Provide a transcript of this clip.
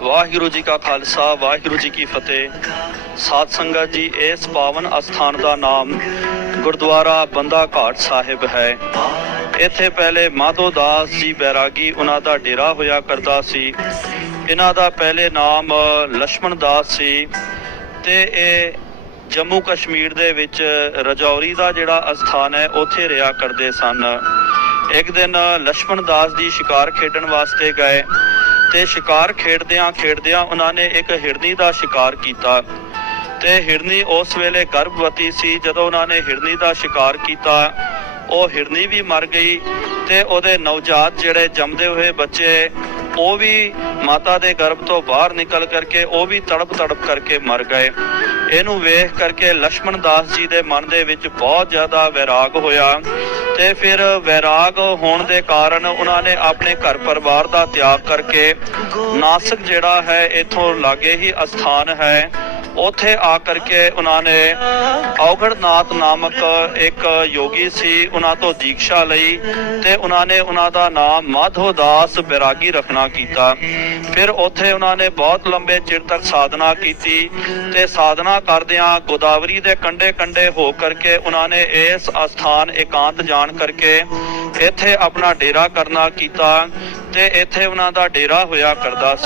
ਵਾਹਿਗੁਰੂ ਜੀ ਕਾ ਖਾਲਸਾ, ਵਾਹਿਗੁਰੂ ਜੀ ਕੀ ਫਤਿਹ। ਸਾਧ ਸੰਗਤ ਜੀ, ਇਸ ਪਾਵਨ ਅਸਥਾਨ ਦਾ ਨਾਮ ਗੁਰਦੁਆਰਾ ਬੰਦਾ ਘਾਟ ਸਾਹਿਬ ਹੈ। ਇੱਥੇ ਪਹਿਲੇ ਮਾਧੋ ਦਾਸ ਜੀ ਬੈਰਾਗੀ, ਉਹਨਾਂ ਦਾ ਡੇਰਾ ਹੋਇਆ ਕਰਦਾ ਸੀ। ਇਹਨਾਂ ਦਾ ਪਹਿਲੇ ਨਾਮ ਲక్ష్మణ ਦਾਸ ਸੀ ਤੇ ਇਹ ਜੰਮੂ ਕਸ਼ਮੀਰ ਦੇ ਵਿੱਚ ਰਜੌਰੀ ਦਾ ਜਿਹੜਾ ਅਸਥਾਨ ਹੈ, ਉੱਥੇ ਰਿਹਾ ਕਰਦੇ ਸਨ। ਇੱਕ ਦਿਨ ਲక్ష్మణ ਦਾਸ ਦੀ ਸ਼ਿਕਾਰ ਖੇਡਣ ਵਾਸਤੇ ਗਏ। ਤੇ ਸ਼ਿਕਾਰ ਖੇਡਦਿਆਂ ਖੇਡਦਿਆਂ ਉਹਨਾਂ ਨੇ ਇੱਕ ਹਿਰਨੀ ਦਾ ਸ਼ਿਕਾਰ ਕੀਤਾ। ਤੇ ਹਿਰਨੀ ਉਸ ਵੇਲੇ ਗਰਭਵਤੀ ਸੀ, ਜਦੋਂ ਉਹਨਾਂ ਨੇ ਹਿਰਨੀ ਦਾ ਸ਼ਿਕਾਰ ਕੀਤਾ। ਉਹ ਹਿਰਨੀ ਵੀ ਮਰ ਗਈ ਤੇ ਉਹਦੇ ਨਵਜਾਤ ਜਿਹੜੇ ਜੰਮਦੇ ਹੋਏ ਬੱਚੇ, ਉਹ ਵੀ ਮਾਤਾ ਦੇ ਗਰਭ ਤੋਂ ਬਾਹਰ ਨਿਕਲ ਕਰਕੇ, ਉਹ ਵੀ ਤੜਪ ਤੜਪ ਕਰਕੇ ਮਰ ਗਏ। ਇਹਨੂੰ ਵੇਖ ਕਰਕੇ ਲక్ష్మణ ਦਾਸ ਜੀ ਦੇ ਮਨ ਦੇ ਵਿੱਚ ਬਹੁਤ ਜ਼ਿਆਦਾ ਵਿਰਾਗ ਹੋਇਆ। ਤੇ ਫਿਰ ਵੈਰਾਗ ਹੋਣ ਦੇ ਕਾਰਨ ਉਹਨਾਂ ਨੇ ਆਪਣੇ ਘਰ ਪਰਿਵਾਰ ਦਾ ਤਿਆਗ ਕਰਕੇ ਨਾਸਿਕ ਜਿਹੜਾ ਹੈ, ਇਥੋਂ ਲਾਗੇ ਹੀ ਅਸਥਾਨ ਹੈ। ਉੱਥੇ ਆ ਕਰਕੇ ਉਹਨਾਂ ਨੇ ਔਗੜਨਾਥ ਨਾਮਕ ਇੱਕ ਯੋਗੀ ਸੀ, ਉਹਨਾਂ ਤੋਂ ਦੀਕਸ਼ਾ ਲਈ ਤੇ ਉਹਨਾਂ ਨੇ ਉਹਨਾਂ ਦਾ ਨਾਮ ਮਾਧੋ ਦਾਸ ਬੈਰਾਗੀ ਰੱਖਣਾ ਕੀਤਾ। ਫਿਰ ਉੱਥੇ ਉਹਨਾਂ ਨੇ ਬਹੁਤ ਲੰਬੇ ਚਿਰ ਤੱਕ ਸਾਧਨਾ ਕੀਤੀ ਤੇ ਸਾਧਨਾ ਕਰਦਿਆਂ ਗੋਦਾਵਰੀ ਦੇ ਕੰਡੇ ਕੰਡੇ ਹੋ ਕਰਕੇ ਉਹਨਾਂ ਨੇ ਇਸ ਅਸਥਾਨ ਇਕਾਂਤ ਜਾਣ ਕਰਕੇ ਇੱਥੇ ਆਪਣਾ ਡੇਰਾ ਕਰਨਾ ਕੀਤਾ ਤੇ ਇੱਥੇ ਉਹਨਾਂ ਦਾ ਡੇਰਾ ਹੋਇਆ ਕਰਦਾ ਸੀ